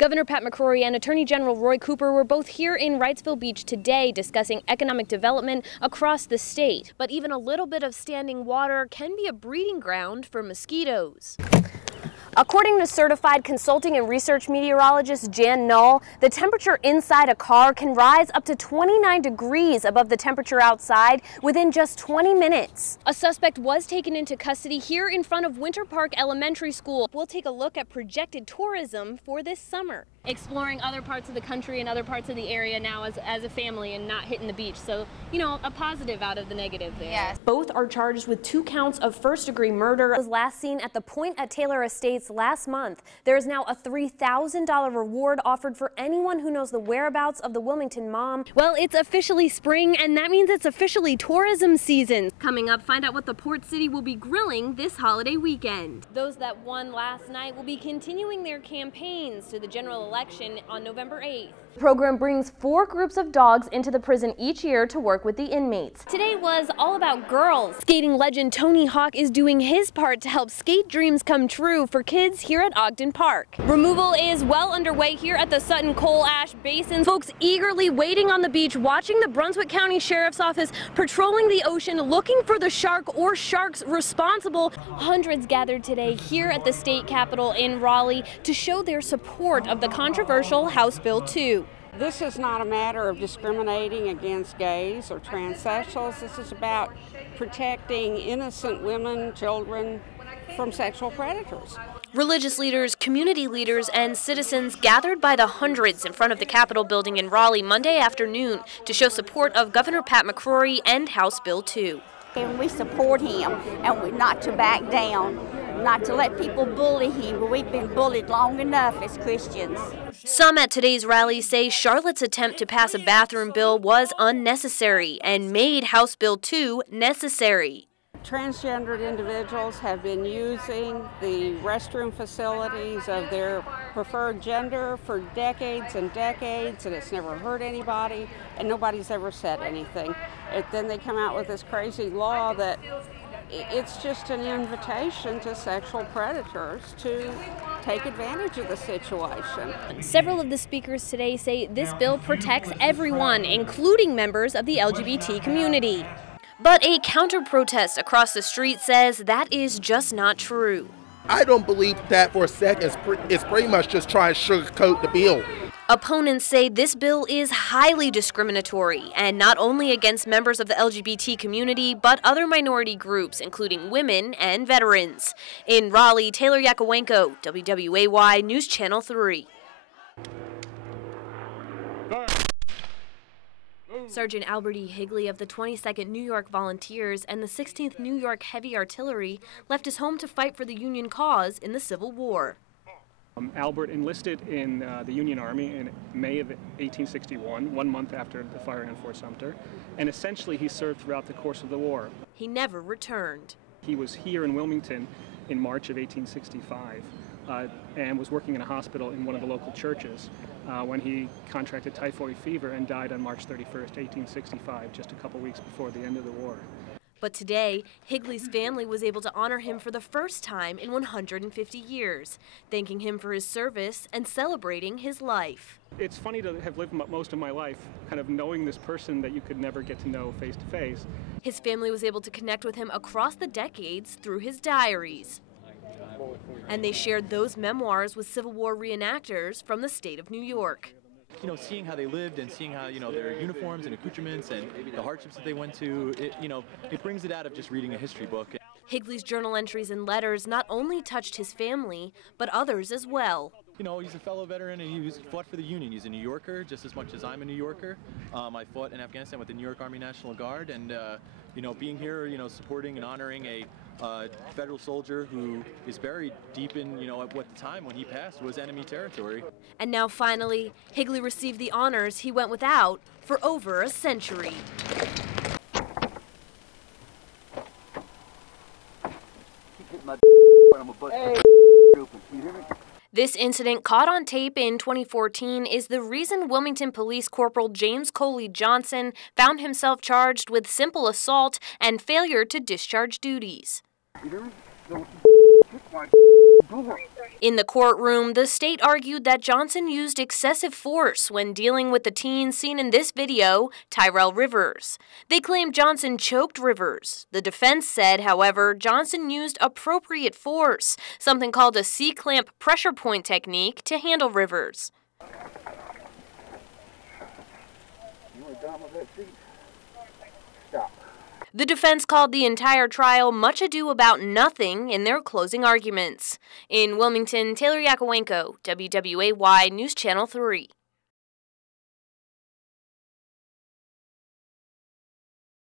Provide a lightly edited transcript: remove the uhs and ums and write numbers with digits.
Governor Pat McCrory and Attorney General Roy Cooper were both here in Wrightsville Beach today discussing economic development across the state. But even a little bit of standing water can be a breeding ground for mosquitoes. According to certified consulting and research meteorologist Jan Null, the temperature inside a car can rise up to 29 degrees above the temperature outside within just 20 minutes. A suspect was taken into custody here in front of Winter Park Elementary School. We'll take a look at projected tourism for this summer. Exploring other parts of the country and other parts of the area now as a family and not hitting the beach. So, you know, a positive out of the negative there. Yes. Both are charged with 2 counts of first-degree murder. Was last seen at the Point at Taylor Estates last month. There is now a $3,000 reward offered for anyone who knows the whereabouts of the Wilmington mom. Well, it's officially spring, and that means it's officially tourism season. Coming up, find out what the port city will be grilling this holiday weekend. Those that won last night will be continuing their campaigns to the general election on November 8th. The program brings 4 groups of dogs into the prison each year to work with the inmates. Today was all about girls. Skating legend Tony Hawk is doing his part to help skate dreams come true for kids here at Ogden Park. Removal is well underway here at the Sutton Coal Ash Basin. Folks eagerly waiting on the beach, watching the Brunswick County Sheriff's Office patrolling the ocean, looking for the shark or sharks responsible. Hundreds gathered today here at the state capitol in Raleigh to show their support of the controversial House Bill 2. This is not a matter of discriminating against gays or transsexuals. This is about protecting innocent women, children from sexual predators. Religious leaders, community leaders, and citizens gathered by the hundreds in front of the Capitol building in Raleigh Monday afternoon to show support of Governor Pat McCrory and House Bill 2. And we support him, and we're not to back down, not to let people bully him. We've been bullied long enough as Christians. Some at today's rally say Charlotte's attempt to pass a bathroom bill was unnecessary and made House Bill 2 necessary. Transgendered individuals have been using the restroom facilities of their preferred gender for decades and decades, and it's never hurt anybody, and nobody's ever said anything. Then they come out with this crazy law that it's just an invitation to sexual predators to take advantage of the situation. Several of the speakers today say this bill protects everyone, including members of the LGBT community. But a counter-protest across the street says that is just not true. I don't believe that for a second. It's pretty much just trying to sugarcoat the bill. Opponents say this bill is highly discriminatory, and not only against members of the LGBT community, but other minority groups, including women and veterans. In Raleigh, Taylor Yakowenko, WWAY News Channel 3. Sergeant Albert E. Higley of the 22nd New York Volunteers and the 16th New York Heavy Artillery left his home to fight for the Union cause in the Civil War. Albert enlisted in the Union Army in May of 1861, 1 month after the firing on Fort Sumter, and essentially he served throughout the course of the war. He never returned. He was here in Wilmington in March of 1865 and was working in a hospital in one of the local churches when he contracted typhoid fever and died on March 31st, 1865, just a couple weeks before the end of the war. But today, Higley's family was able to honor him for the first time in 150 years, thanking him for his service and celebrating his life. It's funny to have lived most of my life kind of knowing this person that you could never get to know face to face. His family was able to connect with him across the decades through his diaries. And they shared those memoirs with Civil War reenactors from the state of New York. You know, seeing how they lived and seeing how, you know, their uniforms and accoutrements and the hardships that they went to, it brings it out of just reading a history book. Higley's journal entries and letters not only touched his family, but others as well. You know, he's a fellow veteran and he fought for the Union. He's a New Yorker just as much as I'm a New Yorker. I fought in Afghanistan with the New York Army National Guard, and, you know, being here, you know, supporting and honoring a federal soldier who is buried deep in, you know, at what the time when he passed was enemy territory. And now finally, Higley received the honors he went without for over a century. This incident, caught on tape in 2014, is the reason Wilmington Police Corporal James Coley Johnson found himself charged with simple assault and failure to discharge duties. You hear me? Don't In the courtroom, the state argued that Johnson used excessive force when dealing with the teen seen in this video, Tyrell Rivers. They claimed Johnson choked Rivers. The defense said, however, Johnson used appropriate force, something called a C-clamp pressure point technique, to handle Rivers. The defense called the entire trial much ado about nothing in their closing arguments. In Wilmington, Taylor Yakowenko, WWAY News Channel 3.